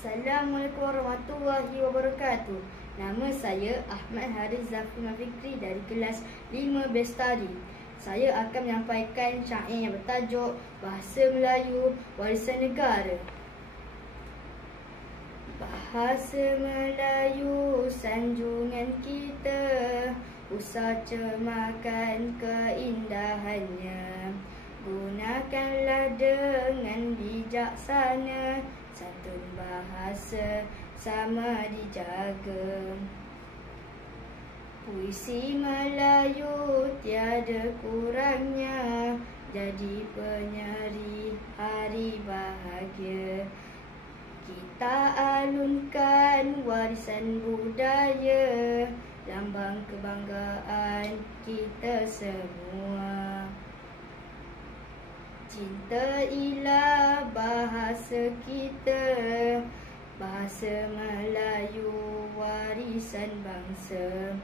Assalamualaikum warahmatullahi wabarakatuh. Nama saya Ahmad Haris Zafri Mafikri dari kelas 5 Bestari. Saya akan menyampaikan syair yang bertajuk Bahasa Melayu Warisan Negara. Bahasa Melayu sanjungan kita, usah cemarkan keindahannya. Gunakanlah dengan bijaksana, santun bahasa sama dijaga. Puisi Melayu tiada kurangnya, jadi penyeri hari bahagia. Kita alunkan warisan budaya, lambang kebanggaan kita semua. Cintailah bahasa kita, bahasa Melayu warisan bangsa.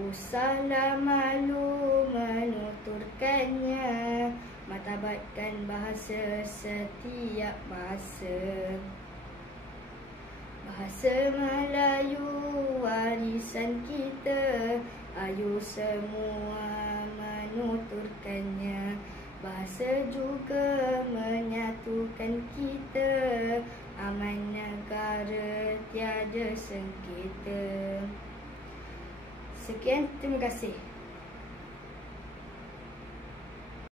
Usahlah malu menuturkannya, martabatkan bahasa setiap masa. Bahasa Melayu warisan kita, ayo semua menuturkannya. Bahasa juga menyatukan kita, aman negara tiada sengketa. Sekian, terima kasih.